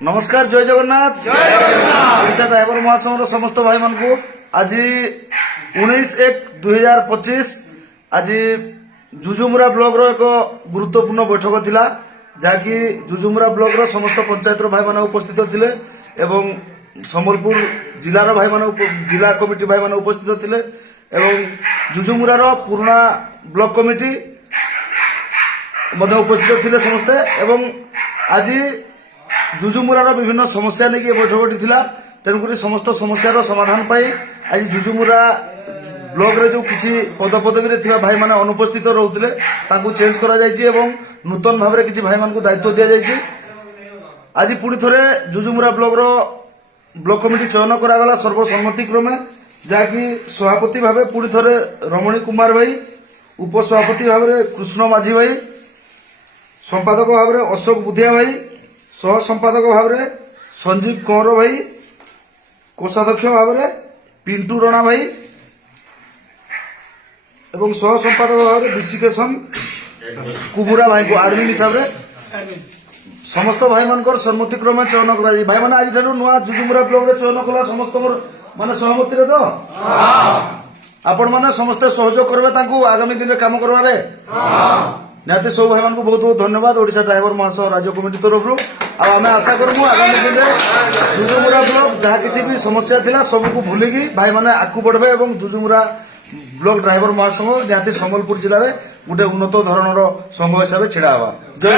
नमस्कार जय जगन्नाथ ओडिशा ड्राइवर महासंघर समस्त भाई मान को आज 19/1/2025 आज जुजुमुरा ब्लॉक रो एक गुरुत्वपूर्ण बैठक थिला जहाँकि जुजुमुरा ब्लॉक रो समस्त पंचायत भाई मान उपस्थित थिले एवं सम्बलपुर जिलार भाई मान जिला कमिटी भाई मान उपस्थित थिले एवं जुजुमुरा रो पुराना ब्लॉक कमिटी मध्य उपस्थित थिले समस्ते एवं आज जुजुमुरार विभिन्न समस्या लेकिन बैठकटी थिला तेणुक समस्त समस्यार समाधान पाई आज जुजुमुरा ब्लॉक रे जो किसी पदपदवी रे भाई माने अनुपस्थित रहउतिले तांको चेंज करा जायछि एवं नूतन भाव रे किसी भाई मान को दायित्व दिया जायछि। आज पुणी थरे जुजुमुरा ब्लॉक रो ब्लॉक कमिटी चयन करा गला सर्वसम्मति क्रमे जाकि सभापति भावे पुणी थरे रमणी कुमार भाई, उपसभापति भाव रे कृष्ण माझी भाई, संपादक भाव रे अशोक बुधिया भाई, सह संपादक भाव में संजीव कंवर भाई, कोषाध्यक्ष भाव में पिंटू रणा भाई एवं सह संपादक भाव में विशिकेशन कुबुरा भाई को आडमिन हिसाब से समस्त भाई मान सम्मति क्रम चयन कर भाई मैंने आज नुआ जुजुमुरा ब्लॉक चयन कला समस्त माने सहमति रे तो आपण मैंने समस्ते सहयोग करेंगे आगामी दिन में काम करवारे निहती सब भाई को बहुत बहुत धन्यवाद ओडिशा ड्राइवर महासंघ राज्य कमिटी तरफ आम आशा करूँ आगामी दिन में जुजुमुरा ब्लॉक जहाँ किसी भी समस्या थिला सबको भूलिकी भाई मैंने आगू बढ़े और जुजुमुरा ब्लॉक ड्राइवर महासंघ निहती सम्बलपुर जिले में गोटे उन्नत धरणर संघ हिसाब से छिड़ा हवा। जय